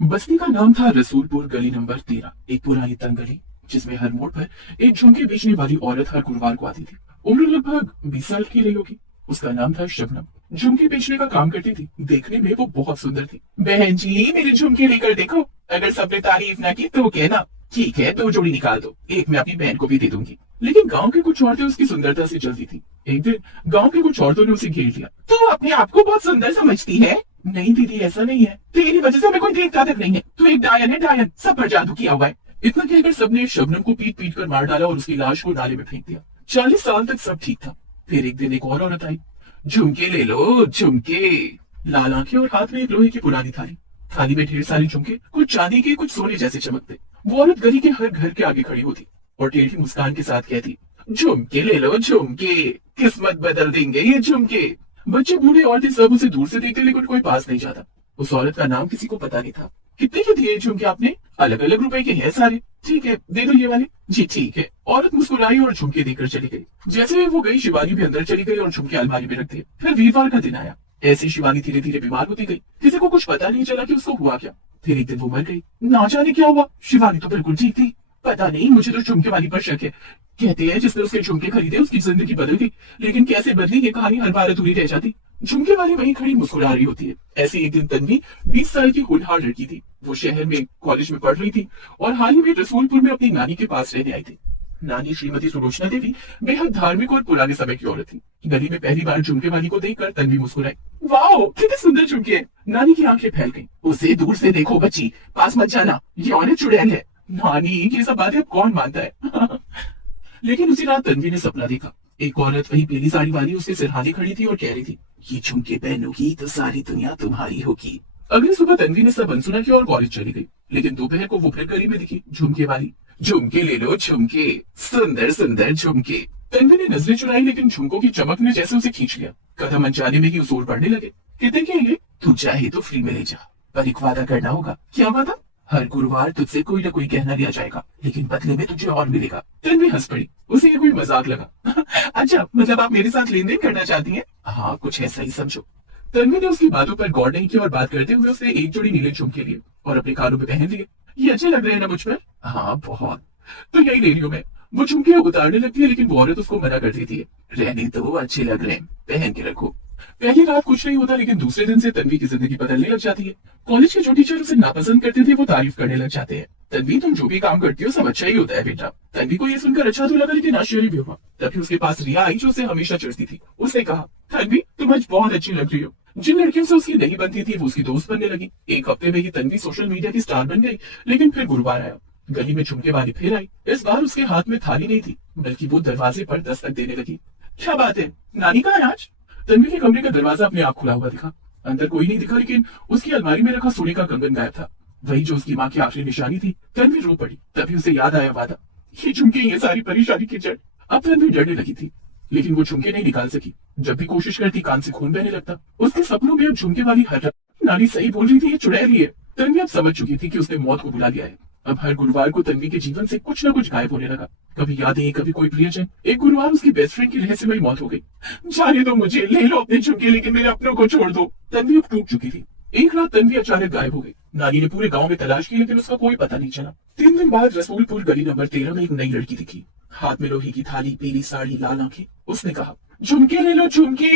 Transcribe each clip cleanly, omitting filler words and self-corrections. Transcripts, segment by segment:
बस्ती का नाम था रसूलपुर, गली नंबर 13। एक पुरानी तंग गली जिसमें हर मोड़ पर एक झुमके बेचने वाली औरत हर गुरुवार को आती थी। उम्र लगभग 20 साल की रही होगी। उसका नाम था शबनम। झुमके बेचने का काम करती थी। देखने में वो बहुत सुंदर थी। बहन जी, मेरे झुमके लेकर देखो, अगर सबने तारीफ ना की तो कहना। ठीक है, 2 जोड़ी निकाल दो, एक मैं अपनी बहन को भी दे दूंगी। लेकिन गांव की कुछ औरतें उसकी सुंदरता से जलती थी। एक दिन गांव की कुछ औरतों ने उसे घेर लिया। तू अपने आप को बहुत सुंदर समझती है? नहीं दीदी, ऐसा नहीं है। तेरी वजह से हमें कोई देवता तक नहीं है। तू एक डायन है, डायन। सब पर जादू किया हुआ है। इतना कहकर सबने शबनम को पीट पीट कर मार डाला और उसकी लाश को नाले में फेंक दिया। 40 साल तक सब ठीक था। फिर एक दिन एक और औरत आई। झुमके ले लो, झुमके। लाल आंखें और हाथ में एक लोहे की पुरानी थाली। थाली में ढेर सारे झुमके, कुछ चांदी के, कुछ सोने जैसे चमकते। वो औरत गली के हर घर के आगे खड़ी होती और टेढ़ी मुस्कान के साथ कहती, झुमके ले लो, झुमके। किस्मत बदल देंगे ये झुमके। बच्चे, बूढ़े, औरतें सब उसे दूर से देखते, लेकिन कोई पास नहीं जाता। उस औरत का नाम किसी को पता नहीं था। कितने के दिए झुमके आपने? अलग अलग रुपए के हैं सारे। ठीक है, दे दो ये वाले। जी ठीक है। औरत मुस्कुराई और झुमके देकर चली गई। जैसे वो गई, शिवानी भी अंदर चली गई और झुमके अलमारी में रख दिए। फिर वीरवार का दिन आया। ऐसे शिवानी धीरे धीरे बीमार होती गई। किसी को कुछ पता नहीं चला कि उसको हुआ क्या। फिर एक दिन वो मर गई। ना जाने क्या हुआ। शिवानी तो बिल्कुल ठीक थी। पता नहीं, मुझे तो झुमके वाली पर शक है। कहते हैं जिसने उसके झुमके खरीदे उसकी जिंदगी बदल गई। लेकिन कैसे बदली, ये कहानी हर बार अधूरी रह जाती। झुमके वाली वहीं खड़ी मुस्कुरा रही होती है। ऐसे एक दिन तन्वी 20 साल की होनहार लड़की थी। वो शहर में कॉलेज में पढ़ रही थी और हाल ही में रसूलपुर में अपनी नानी के पास रहने आई थी। नानी श्रीमती सुलोचना देवी बेहद धार्मिक और पुराने समय की औरत थी। गली में पहली बार झुमके वाली को देखकर तन्वी मुस्कुराई। वाह, कितने सुंदर झुमके हैं। नानी की आंखें फैल गईं। उसे दूर से देखो बच्ची, पास मत जाना, ये औरत चुड़ैल है। नानी, ये सब बातें अब कौन मानता है? लेकिन उसी रात तन्वी ने सपना देखा। एक औरत, वही पीली साड़ी वाली, उसके सिरहाने खड़ी थी और कह रही थी, ये झुमके पहनोगी तो सारी दुनिया तुम्हारी होगी। अगली सुबह तन्वी ने सब अनसुना किया और कॉलेज चली गई। लेकिन दोपहर को वो फिर गली में दिखी, झुमके वाली। झुमके ले लो, झुमके। सुंदर सुंदर झुमके। तन्वी ने नजरें चुराई, लेकिन झुमकों की चमक ने जैसे उसे खींच लिया। कदम अनजाने में ही उस ओर बढ़ने लगे। कितने के ये? तू चाहे तो फ्री में ले जा, पर एक वादा करना होगा। क्या वादा? हर गुरुवार तुझसे कोई ना कोई गहना लिया जाएगा, लेकिन बदले में तुझे और मिलेगा। तन्वी हंस पड़ी। उसे ये कोई मजाक लगा। अच्छा, मतलब आप मेरे साथ लेन देन करना चाहती हैं? हाँ, कुछ ऐसा ही समझो। तन्वी ने उसकी बातों पर गौर नहीं किया और बात करते हुए उसने एक जोड़ी नीले झुमके लिए और अपने कानों में पहन लिए। ये अच्छे लग रहे हैं ना मुझ पर? हाँ, बहुत। तो यही ले रही हूँ मैं। वो झुमके उतारने लगती है, लेकिन वो औरत उसको मना कर देती है। रहने दो, अच्छे लग रहे हैं, पहन के रखो। पहली रात कुछ नहीं होता, लेकिन दूसरे दिन से तन्वी की जिंदगी बदलने लग जाती है। कॉलेज के जो टीचर उसे नापसंद करते थे, वो तारीफ करने लग जाते हैं। तन्वी, तुम जो भी काम करती हो सब अच्छा ही होता है बेटा। तन्वी को ये सुनकर अच्छा तो लगा, लेकिन आश्चर्य भी हुआ। तभी उसके पास रिया आई, जो उसे हमेशा चिढ़ती थी। उसने कहा, तन्वी, तुम आज बहुत अच्छी लग रही हो। जिन लड़कियों से उसकी नहीं बनती थी, वो उसकी दोस्त बनने लगी। एक हफ्ते में ही तन्वी सोशल मीडिया की स्टार बन गई। लेकिन फिर गुरुवार आया। गली में झुमके वाली फिर आई। इस बार उसके हाथ में थाली नहीं थी, बल्कि वो दरवाजे पर दस्तक देने लगी। क्या बात है, नानी कहाँ है आज? तन्वी के कमरे का दरवाजा अपने आप खुला हुआ दिखा। अंदर कोई नहीं दिखा, लेकिन उसकी अलमारी में रखा सोने का कंगन गायब था। वही जो उसकी माँ की आखिरी निशानी थी। तन्वी रो पड़ी। तभी उसे याद आया वादा। ये झुमके, ये सारी परेशानी की जड़। अब तन्वी डरने लगी थी, लेकिन वो झुमके नहीं निकाल सकी। जब भी कोशिश करती, कान से खून बहने लगता। उसके सपनों में अब झुमके वाली हर रात नानी सही बोल रही थी, ये चुड़ैल ही है। तन्वी अब समझ चुकी थी कि उसने मौत को बुला लिया है। अब हर गुरुवार को तन्वी के जीवन से कुछ न कुछ गायब होने लगा। कभी यादें, कभी कोई प्रियजन। एक गुरुवार उसकी बेस्ट फ्रेंड की रहस्यमयी मौत हो गई। जाने दो मुझे, ले लो अपने झुमके, लेकिन मेरे अपनों को छोड़ दो। तन्वी अब टूट चुकी थी। एक रात तन्वी अचानक गायब हो गई। नानी ने पूरे गांव में तलाश की, लेकिन उसका कोई पता नहीं चला। 3 दिन बाद रसूलपुर गली नंबर 13 में एक नई लड़की दिखी। हाथ में लोहे की थाली, पीली साड़ी, लाल आंखें। उसने कहा, झुमके ले लो, झुमके।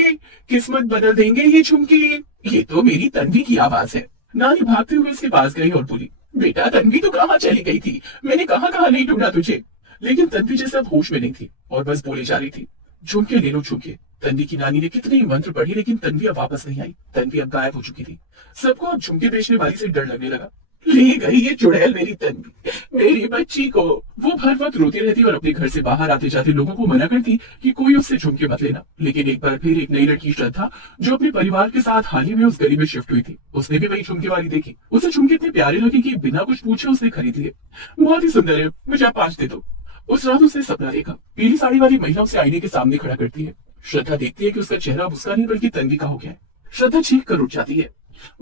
किस्मत बदल देंगे ये झुमके। ये तो मेरी तन्वी की आवाज है। नानी भागते हुए उसके पास गई और बोली, बेटा तन्वी तो कहाँ चली गई थी? मैंने कहाँ कहाँ नहीं ढूंढा तुझे। लेकिन तन्वी जैसे अब होश में नहीं थी और बस बोले जा रही थी, झुमके ले लो, झुमके। तन्वी की नानी ने कितने ही मंत्र पढ़े, लेकिन तन्वी अब वापस नहीं आई। तन्वी अब गायब हो चुकी थी। सबको अब झुमके बेचने वाली से डर लगने लगा। ले गई ये चुड़ैल मेरी तन्वी, मेरी बच्ची को। वो हर वक्त रोती रहती और अपने घर से बाहर आते जाते लोगों को मना करती कि कोई उससे झुमके मत लेना। लेकिन एक बार फिर एक नई लड़की श्रद्धा, जो अपने परिवार के साथ हाल ही में उस गली में शिफ्ट हुई थी, उसने भी वही झुमके वाली देखी। उसे झुमके इतने प्यारे लगे कि बिना कुछ पूछे उसने खरीद लिए। बहुत ही सुंदर है, मुझे आप 5 दे दो। उस रात उसने सपना देखा। पीली साड़ी वाली महिला उसे आईने के सामने खड़ा करती है। श्रद्धा देखती है कि उसका चेहरा अब उसका नहीं बल्कि तन्वी का हो गया है। श्रद्धा चीख कर उठ जाती है।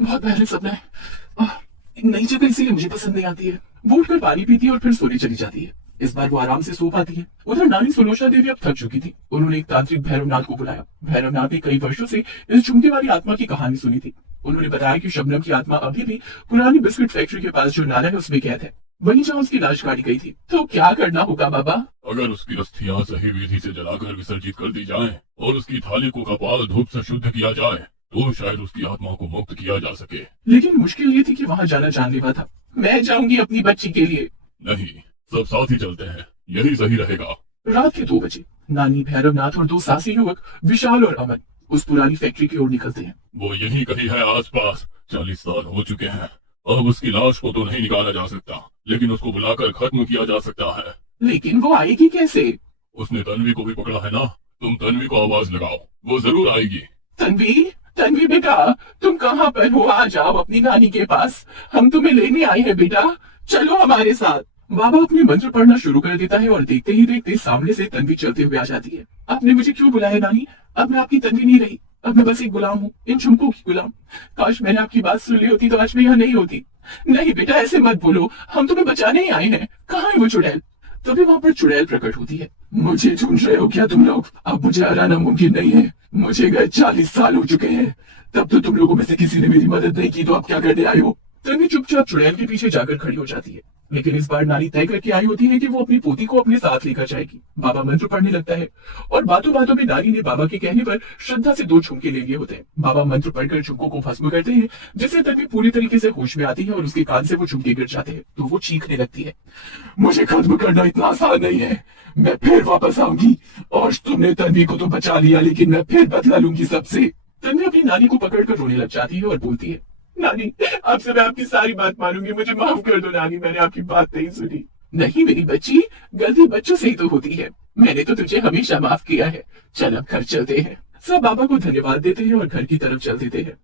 बहुत भयानक सपना है। नई जगह इसीलिए मुझे पसंद नहीं आती है। वो उठकर पानी पीती है और फिर सोने चली जाती है। इस बार वो आराम से सो पाती है। उधर नानी सुलोचना देवी अब थक चुकी थी। उन्होंने एक तांत्रिक भैरवनाथ को बुलाया। भैरवनाथ ने कई वर्षों से इस झुमके वाली आत्मा की कहानी सुनी थी। उन्होंने बताया कि शबनम की आत्मा अभी भी पुरानी बिस्किट फैक्ट्री के पास जो नाला है उसमें कैद है, वहीं जहाँ उसकी लाश काटी गई थी। तो क्या करना होगा बाबा? अगर उसकी अस्थियां सही विधि से जलाकर विसर्जित कर दी जाएं और उसकी थाली को कपाल धूप से शुद्ध किया जाए तो शायद उसकी आत्मा को मुक्त किया जा सके। लेकिन मुश्किल ये थी कि वहाँ जाना जानलेवा था। मैं जाऊंगी अपनी बच्ची के लिए। नहीं, सब साथ ही चलते हैं, यही सही रहेगा। रात के 2 बजे नानी, भैरवनाथ और 2 साहसी युवक विशाल और अमन उस पुरानी फैक्ट्री की ओर निकलते हैं। वो यही कहीं है आसपास। 40 साल हो चुके हैं। अब उसकी लाश को तो नहीं निकाला जा सकता, लेकिन उसको बुलाकर खत्म किया जा सकता है। लेकिन वो आएगी कैसे? उसने तन्वी को भी पकड़ा है ना, तुम तन्वी को आवाज लगाओ, वो जरूर आएगी। तन्वी, तन्वी बेटा, तुम कहाँ पर हो? आ जाओ अपनी नानी के पास, हम तुम्हें लेने आए हैं बेटा, चलो हमारे साथ। बाबा अपने मंत्र पढ़ना शुरू कर देता है और देखते ही देखते सामने से तन्वी चलते हुए आ जाती है। आपने मुझे क्यों बुलाया नानी? अब मैं आपकी तन्वी नहीं रही, अब मैं बस एक गुलाम हूँ, इन झुमकों की गुलाम। काश मैंने आपकी बात सुन ली होती तो आज मैं यहाँ नहीं होती। नहीं बेटा, ऐसे मत बोलो, हम तुम्हें बचाने ही आए हैं। कहाँ है वो चुड़ैल? तभी वहां पर चुड़ैल प्रकट होती है। मुझे ढूंढ रहे हो क्या तुम लोग? अब मुझे हराना मुमकिन नहीं है। मुझे गए 40 साल हो चुके हैं, तब तो तुम लोगों में से किसी ने मेरी मदद नहीं की, तो अब क्या करने आए हो? तन्वी चुपचाप चुड़ैल के पीछे जाकर खड़ी हो जाती है। लेकिन इस बार नानी तय करके आई होती है कि वो अपनी पोती को अपने साथ लेकर जाएगी। बाबा मंत्र पढ़ने लगता है और बातों बातों में नानी ने बाबा के कहने पर श्रद्धा से 2 झुमके ले लिए होते हैं। बाबा मंत्र पढ़कर झुमकों को भस्म करते हैं, जिससे तन्वी पूरी तरीके से होश में आती है और उसके कान से वो झुमके गिर जाते हैं तो वो चीखने लगती है। मुझे खत्म करना इतना आसान नहीं है, मैं फिर वापस आऊंगी। और तुमने तन्वी को तो बचा लिया, लेकिन मैं फिर बदला लूंगी सबसे। तन्वी अपनी नानी को पकड़कर रोने लग जाती है और बोलती है, नानी, आपसे मैं आपकी सारी बात मानूंगी, मुझे माफ कर दो नानी, मैंने आपकी बात नहीं सुनी। नहीं मेरी बच्ची, गलती बच्चों से ही तो होती है, मैंने तो तुझे हमेशा माफ किया है। चल अब घर चलते हैं। सब बाबा को धन्यवाद देते हैं और घर की तरफ चल देते हैं।